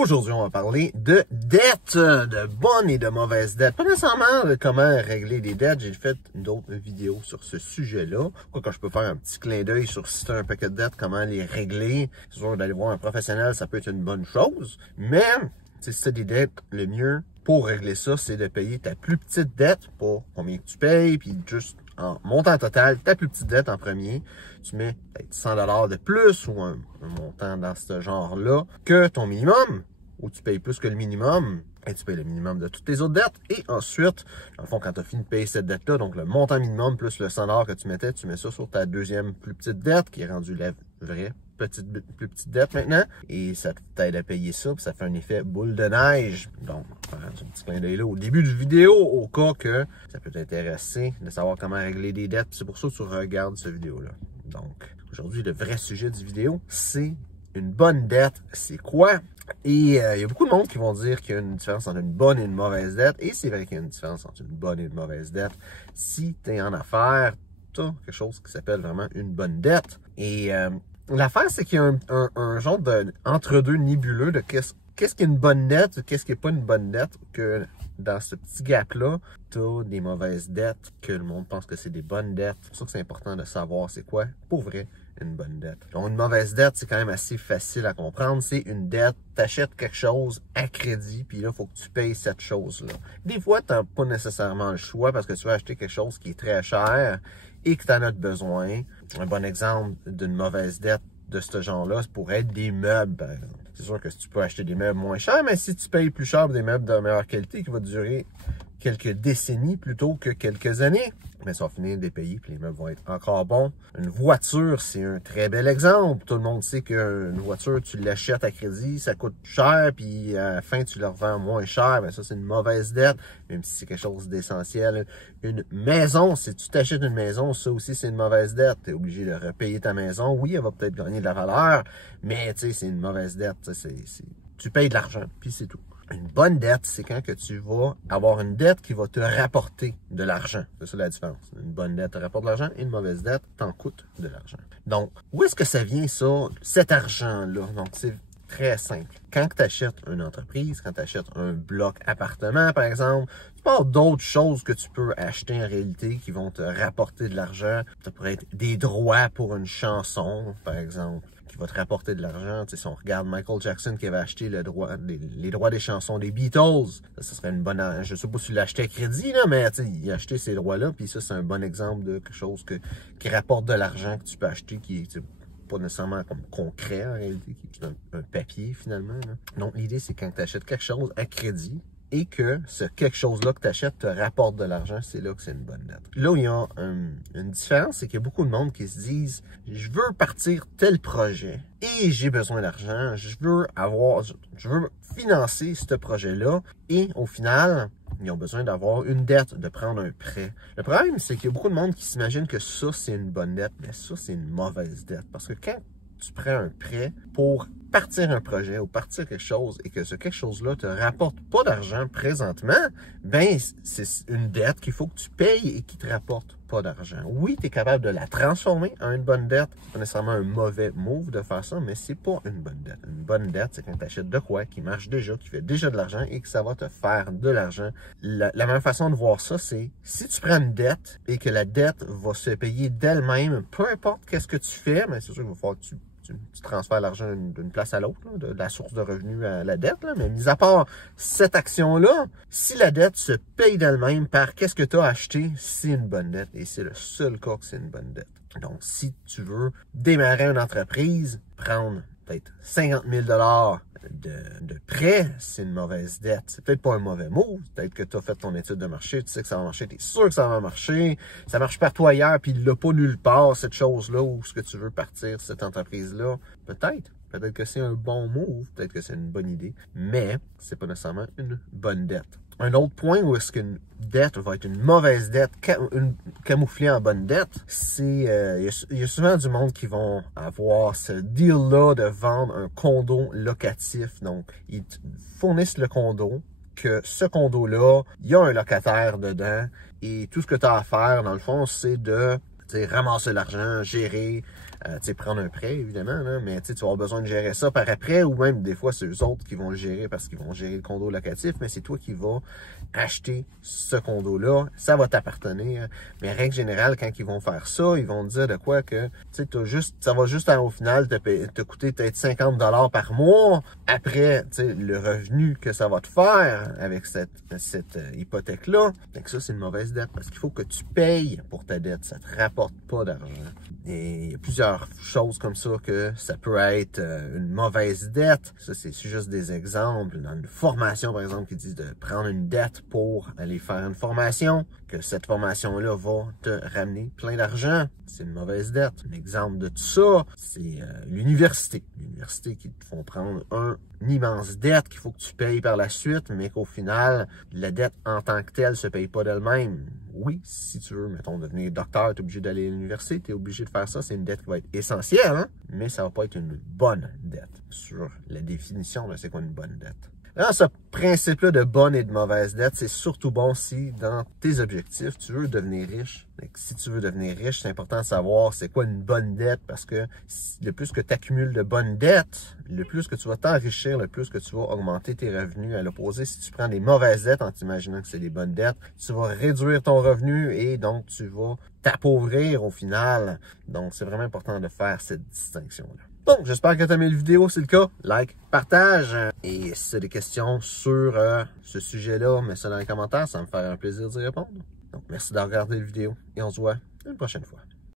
Aujourd'hui, on va parler de dettes, de bonnes et de mauvaises dettes. Pas nécessairement de comment régler des dettes. J'ai fait d'autres vidéos sur ce sujet-là. Quand je peux faire un petit clin d'œil sur si tu as un paquet de dettes, comment les régler. C'est sûr d'aller voir un professionnel, ça peut être une bonne chose. Mais si tu as des dettes, le mieux pour régler ça, c'est de payer ta plus petite dette pour combien que tu payes, puis juste en montant total, ta plus petite dette en premier, tu mets peut-être 100 $ de plus ou un montant dans ce genre-là que ton minimum, ou tu payes plus que le minimum, et tu payes le minimum de toutes tes autres dettes. Et ensuite, dans le fond, quand tu as fini de payer cette dette-là, donc le montant minimum plus le 100 $ que tu mettais, tu mets ça sur ta deuxième plus petite dette, qui est rendue la vraie plus petite dette maintenant, et ça t'aide à payer ça, puis ça fait un effet boule de neige. Donc, un petit clin d'œil là au début du vidéo, au cas que ça peut t'intéresser de savoir comment régler des dettes. C'est pour ça que tu regardes cette vidéo-là. Donc, aujourd'hui, le vrai sujet du vidéo, c'est une bonne dette, c'est quoi? Et il y a beaucoup de monde qui vont dire qu'il y a une différence entre une bonne et une mauvaise dette, et c'est vrai qu'il y a une différence entre une bonne et une mauvaise dette. Si tu es en affaires, tu as quelque chose qui s'appelle vraiment une bonne dette. Et l'affaire, c'est qu'il y a un genre d'entre-deux nébuleux de qu'est-ce qui est une bonne dette, qu'est-ce qui n'est pas une bonne dette, que dans ce petit gap-là, tu as des mauvaises dettes, que le monde pense que c'est des bonnes dettes. C'est pour ça que c'est important de savoir c'est quoi, pour vrai, une bonne dette. Donc, une mauvaise dette, c'est quand même assez facile à comprendre. C'est une dette, tu achètes quelque chose à crédit, puis là, il faut que tu payes cette chose-là. Des fois, tu n'as pas nécessairement le choix parce que tu vas acheter quelque chose qui est très cher et que tu en as besoin. Un bon exemple d'une mauvaise dette de ce genre-là, ça pourrait être des meubles, par exemple. C'est sûr que si tu peux acheter des meubles moins chers, mais si tu payes plus cher des meubles de meilleure qualité qui vont durer quelques décennies plutôt que quelques années, mais ça va finir de les payer puis les meubles vont être encore bons. Une voiture, c'est un très bel exemple. Tout le monde sait qu'une voiture, tu l'achètes à crédit, ça coûte cher, puis à la fin, tu la revends moins cher. Mais ça, c'est une mauvaise dette, même si c'est quelque chose d'essentiel. Une maison, si tu t'achètes une maison, ça aussi, c'est une mauvaise dette. Tu es obligé de repayer ta maison. Oui, elle va peut-être gagner de la valeur, mais tu sais, c'est une mauvaise dette. Tu payes de l'argent, puis c'est tout. Une bonne dette, c'est quand que tu vas avoir une dette qui va te rapporter de l'argent. C'est ça la différence. Une bonne dette te rapporte de l'argent et une mauvaise dette t'en coûte de l'argent. Donc, où est-ce que ça vient ça, cet argent-là? Donc, c'est très simple. Quand tu achètes une entreprise, quand tu achètes un bloc appartement, par exemple, tu peux avoir d'autres choses que tu peux acheter en réalité qui vont te rapporter de l'argent. Ça pourrait être des droits pour une chanson, par exemple, qui va te rapporter de l'argent. Tu sais, si on regarde Michael Jackson qui avait acheté les droits des chansons des Beatles, ça serait une bonne... Je sais pas si tu l'as acheté à crédit, là, mais il a acheté ces droits-là, puis ça, c'est un bon exemple de quelque chose qui rapporte de l'argent que tu peux acheter, qui est pas nécessairement comme concret en réalité, qui est un papier finalement. Là. Donc, l'idée, c'est quand tu achètes quelque chose à crédit, et que ce quelque chose-là que tu achètes te rapporte de l'argent, c'est là que c'est une bonne dette. Là où il y a une différence, c'est qu'il y a beaucoup de monde qui se disent « Je veux partir tel projet et j'ai besoin d'argent, je veux financer ce projet-là. » Et au final, ils ont besoin d'avoir une dette, de prendre un prêt. Le problème, c'est qu'il y a beaucoup de monde qui s'imagine que ça, c'est une bonne dette, mais ça, c'est une mauvaise dette. Parce que quand tu prends un prêt pour partir un projet ou partir quelque chose et que ce quelque chose-là te rapporte pas d'argent présentement, ben c'est une dette qu'il faut que tu payes et qui te rapporte pas d'argent. Oui, tu es capable de la transformer en une bonne dette. C'est pas nécessairement un mauvais move de faire ça, mais c'est pas une bonne dette. Une bonne dette, c'est quand tu achètes de quoi qui marche déjà, qui fait déjà de l'argent et que ça va te faire de l'argent. La même façon de voir ça, c'est si tu prends une dette et que la dette va se payer d'elle-même, peu importe qu'est-ce que tu fais, mais c'est sûr qu'il va falloir que tu transfères l'argent d'une place à l'autre, de la source de revenus à la dette, là. Mais mis à part cette action-là, si la dette se paye d'elle-même par qu'est-ce que tu as acheté, c'est une bonne dette. Et c'est le seul cas que c'est une bonne dette. Donc, si tu veux démarrer une entreprise, prendre peut-être 50 000 $ de prêt, c'est une mauvaise dette. C'est peut-être pas un mauvais mot. Peut-être que tu as fait ton étude de marché, tu sais que ça va marcher, tu es sûr que ça va marcher. Ça marche partout ailleurs, puis il l'a pas nulle part, cette chose-là, où ce que tu veux partir, cette entreprise-là. Peut-être. Peut-être que c'est un bon move, peut-être que c'est une bonne idée, mais c'est pas nécessairement une bonne dette. Un autre point où est-ce qu'une dette va être une mauvaise dette camouflée en bonne dette, c'est il y a souvent du monde qui vont avoir ce deal-là de vendre un condo locatif. Donc, ils fournissent le condo, que ce condo-là, il y a un locataire dedans et tout ce que tu as à faire, dans le fond, c'est de ramasser l'argent, gérer, Tu sais, prendre un prêt, évidemment, là, mais tu vas avoir besoin de gérer ça par après, ou même des fois, c'est eux autres qui vont le gérer parce qu'ils vont gérer le condo locatif, mais c'est toi qui vas acheter ce condo-là. Ça va t'appartenir. Mais règle générale, quand ils vont faire ça, ils vont te dire de quoi que, tu sais, ça va juste au final te coûter peut-être 50 $ par mois. Après, tu sais, le revenu que ça va te faire avec cette hypothèque-là, donc ça, c'est une mauvaise dette parce qu'il faut que tu payes pour ta dette. Ça te rapporte pas d'argent. Et il y a plusieurs choses comme ça que ça peut être une mauvaise dette. Ça, c'est juste des exemples. Dans une formation, par exemple, qui dit de prendre une dette pour aller faire une formation, que cette formation-là va te ramener plein d'argent. C'est une mauvaise dette. Un exemple de tout ça, c'est l'université. L'université qui te font prendre une immense dette qu'il faut que tu payes par la suite, mais qu'au final, la dette en tant que telle se paye pas d'elle-même. Oui, si tu veux, mettons, devenir docteur, tu es obligé d'aller à l'université, tu es obligé de faire ça. C'est une dette qui va être essentielle, hein? Mais ça va pas être une bonne dette. Sur la définition de c'est quoi une bonne dette. Alors, ce principe-là de bonne et de mauvaise dette, c'est surtout bon si, dans tes objectifs, tu veux devenir riche. Donc, si tu veux devenir riche, c'est important de savoir c'est quoi une bonne dette parce que le plus que tu accumules de bonnes dettes, le plus que tu vas t'enrichir, le plus que tu vas augmenter tes revenus. À l'opposé, si tu prends des mauvaises dettes en t'imaginant que c'est des bonnes dettes, tu vas réduire ton revenu et donc tu vas t'appauvrir au final. Donc, c'est vraiment important de faire cette distinction-là. Donc, j'espère que tu as aimé la vidéo. Si c'est le cas, like, partage. Et si tu as des questions sur ce sujet-là, mets ça dans les commentaires. Ça va me faire un plaisir d'y répondre. Donc, merci d'avoir regardé la vidéo et on se voit une prochaine fois.